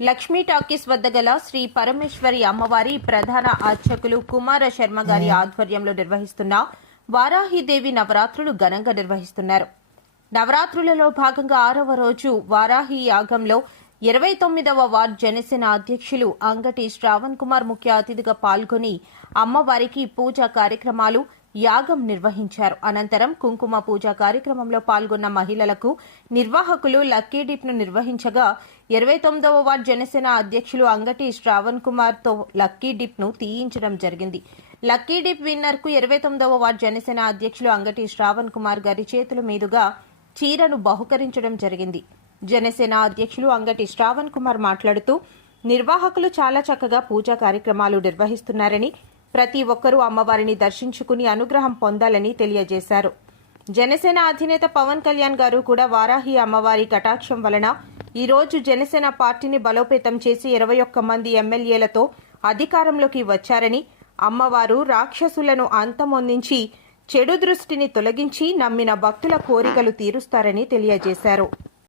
Lakshmi talkies వద్ద గల శ్రీ పరమేశ్వరి అమ్మవారి ప్రధాన అర్చకులు కుమార శర్మ గారి ఆధ్వర్యంలో నిర్వహిస్తున్న వారాహిదేవి నవరాత్రులు ఘనంగా నిర్వహిస్తున్నారు. నవరాత్రులలో భాగంగా ఆరవ రోజు వారాహి యాగంలో ఇరవై తొమ్మిదవ వార్డ్ జనసేన అధ్యక్షులు అంగటి శ్రావణ్ కుమార్ ముఖ్య అతిథిగా పాల్గొని అమ్మవారికి పూజా కార్యక్రమాలు యాగం నిర్వహించారు. అనంతరం కుంకుమ పూజ కార్యక్రమంలో పాల్గొన్న మహిళలకు నిర్వాహకులు లక్కీ డిప్ను నిర్వహించగా ఇరవై తొమ్మిదవ వార్డ్ జనసేన అధ్యక్షులు అంగటి శ్రావణ్ కుమార్తో లక్కీ డిప్ను తీయించడం జరిగింది. లక్కీ డిప్ విన్నర్కు ఇరవై తొమ్మిదవ వార్డ్ జనసేన అధ్యక్షులు అంగటి శ్రావణ్ కుమార్ గారి చేతుల మీదుగా చీరను బహుకరించడం జరిగింది. జనసేన అధ్యక్షులు అంగటి శ్రావణ్ కుమార్ మాట్లాడుతూ నిర్వాహకులు చాలా చక్కగా పూజా కార్యక్రమాలు నిర్వహిస్తున్నారని ప్రతి ఒక్కరూ అమ్మవారిని దర్శించుకుని అనుగ్రహం పొందాలని తెలియజేశారు. జనసేన అధినేత పవన్ కళ్యాణ్ గారు కూడా వారాహి అమ్మవారి కటాక్షం వలన ఈ రోజు జనసేన పార్టీని బలోపేతం చేసి ఇరవై ఒక్క మంది ఎమ్మెల్యేలతో అధికారంలోకి వచ్చారని అమ్మవారు రాక్షసులను అంతమొందించి చెడు దృష్టిని తొలగించి నమ్మిన భక్తుల కోరికలు తీరుస్తారని తెలియజేశారు.